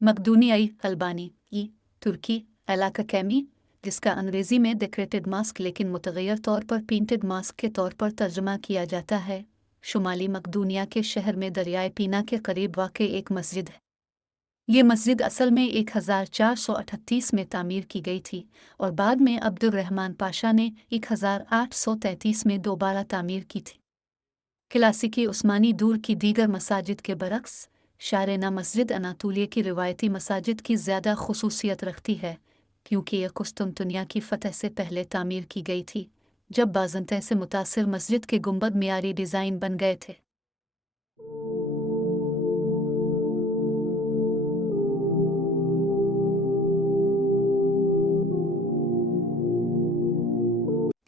मकदूनियाई Albany ई तुर्की इलाका chemo, जिसका अंग्रेज़ी में डेकोरेटेड मास्क लेकिन मुतग़य्यर तौर पर पेंटेड मास्क के तौर पर तर्जुमा किया जाता है, शुमाली मकदूनिया के शहर में दरियाए पीना के करीब वाक़ एक मस्जिद है। ये मस्जिद असल में 1438 में तामीर की गई थी और बाद में अब्दुर्रहमान पाशा ने 1833 में दोबारा तामीर की थी। क्लासिकी उस्मानी दूर की दीगर मसाजिद के बरक्स, शारेना मस्जिद अनातोलिया की रिवायती मसाजिद की ज़्यादा खुसूसियत रखती है क्योंकि यह कुस्तुनतुनिया की फ़तह से पहले तामीर की गई थी, जब बाज़ंतै से मुतासिर मस्जिद के गुंबद मियारी डिज़ाइन बन गए थे।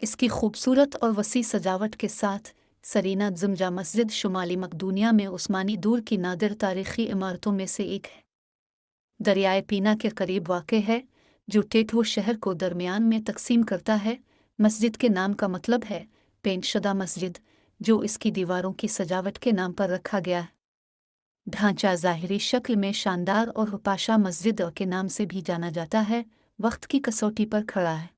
इसकी खूबसूरत और वसी सजावट के साथ सरीना ज़ुमजा मस्जिद शुमाली मकदूनिया में उस्मानी दूर की नादिर तारीख़ी इमारतों में से एक है। दरियाए पीना के करीब वाक़ है, जो टेटवो शहर को दरमियान में तकसीम करता है। मस्जिद के नाम का मतलब है पेंट शुदा मस्जिद, जो इसकी दीवारों की सजावट के नाम पर रखा गया है। ढांचा ज़ाहिरी शक्ल में शानदार और हुपाशा मस्जिद के नाम से भी जाना जाता है, वक्त की कसौटी पर खड़ा है।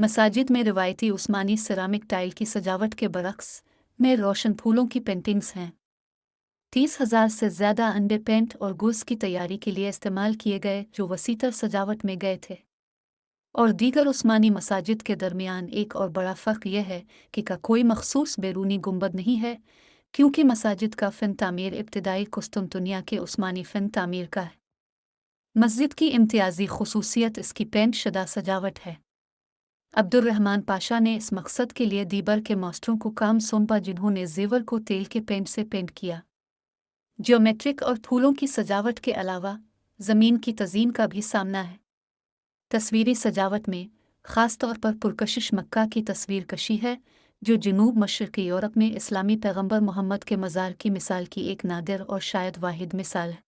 मसाजिद में रिवायती उस्मानी सिरामिक टाइल की सजावट के बरक्स में रोशन फूलों की पेंटिंग्स हैं। 30,000 से ज़्यादा अंडे पेंट और गुल्स की तैयारी के लिए इस्तेमाल किए गए जो वसीतर सजावट में गए थे। और दीगर उस्मानी मसाजिद के दरमियान एक और बड़ा फ़र्क यह है कि का कोई मखसूस बैरूनी गुंबद नहीं है, क्योंकि मसाजिद का फ़न तामीर इब्तिदाई कुस्तुनतुनिया के उस्मानी फ़न तामीर का है। मस्जिद की इम्तियाज़ी खुसूसियत इसकी पेंट शुदा सजावट है। अब्दुर्रहमान पाशा ने इस मकसद के लिए दीबर के मास्टरों को काम सौंपा, जिन्होंने जेवर को तेल के पेंट से पेंट किया। ज्योमेट्रिक और फूलों की सजावट के अलावा ज़मीन की तज़ीन का भी सामना है। तस्वीरी सजावट में ख़ास तौर पर पुरकशिश मक्का की तस्वीर कशी है, जो जनूब मशरक़ी यूरोप में इस्लामी पैगंबर मोहम्मद के मज़ार की मिसाल की एक नादिर और शायद वाहिद मिसाल है।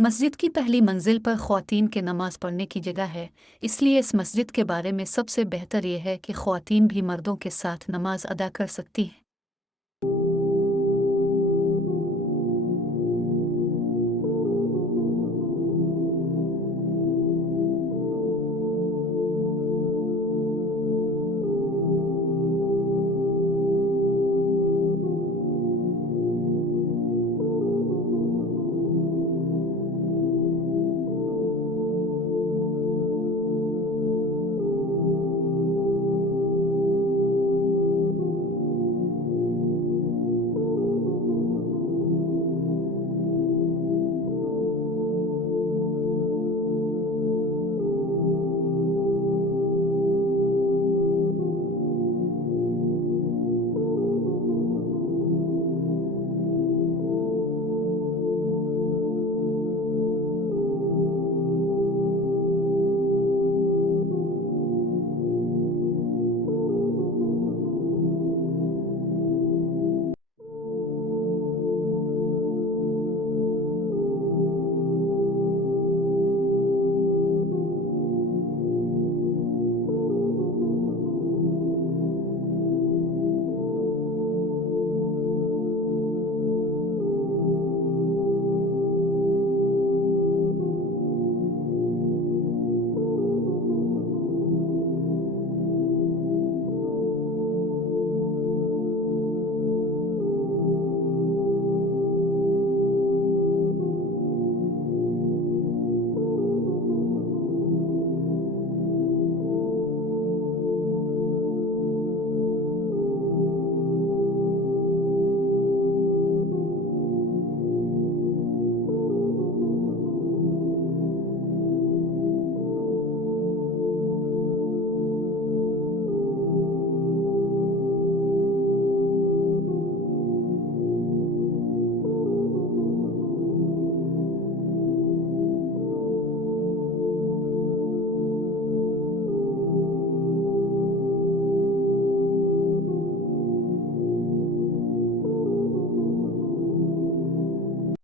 मस्जिद की पहली मंजिल पर ख्वातीन के नमाज पढ़ने की जगह है, इसलिए इस मस्जिद के बारे में सबसे बेहतर यह है कि ख्वातीन भी मर्दों के साथ नमाज अदा कर सकती हैं।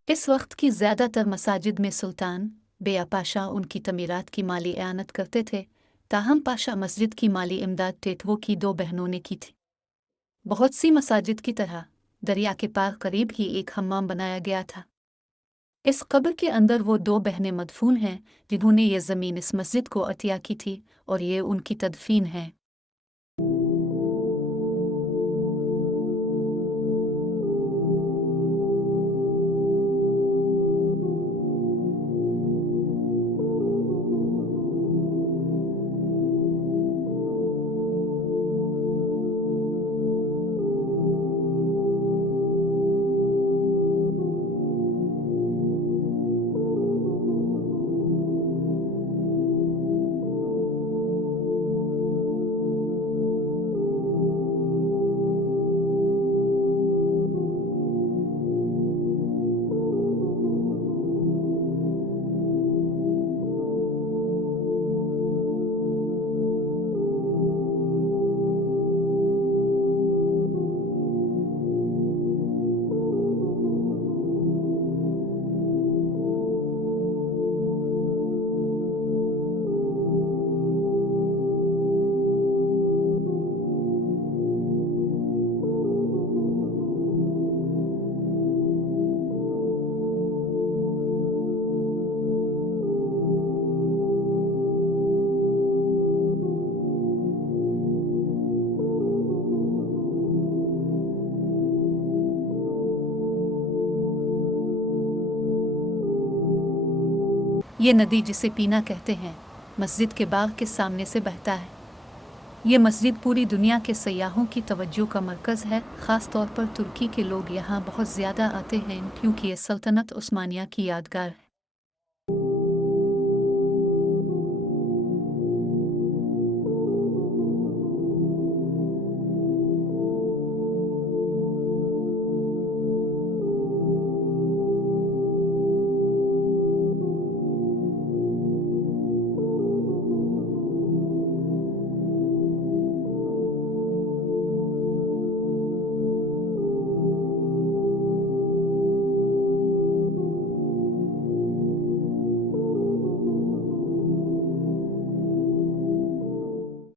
इस वक्त की ज़्यादातर मसाजिद में सुल्तान बेया पाशा उनकी तमीरात की माली एआनत करते थे। ताहम पाशा मस्जिद की माली इमदाद टेटवो की दो बहनों ने की थी। बहुत सी मसाजिद की तरह दरिया के पार करीब ही एक हम्माम बनाया गया था। इस कब्र के अंदर वो दो बहनें मदफून हैं जिन्होंने ये ज़मीन इस मस्जिद को अतिया की थी और ये उनकी तदफीन है। ये नदी जिसे पीना कहते हैं मस्जिद के बाग के सामने से बहता है। ये मस्जिद पूरी दुनिया के सयाहों की तवज्जो का मरकज़ है। ख़ास तौर पर तुर्की के लोग यहाँ बहुत ज़्यादा आते हैं क्योंकि ये सल्तनत उस्मानिया की यादगार है।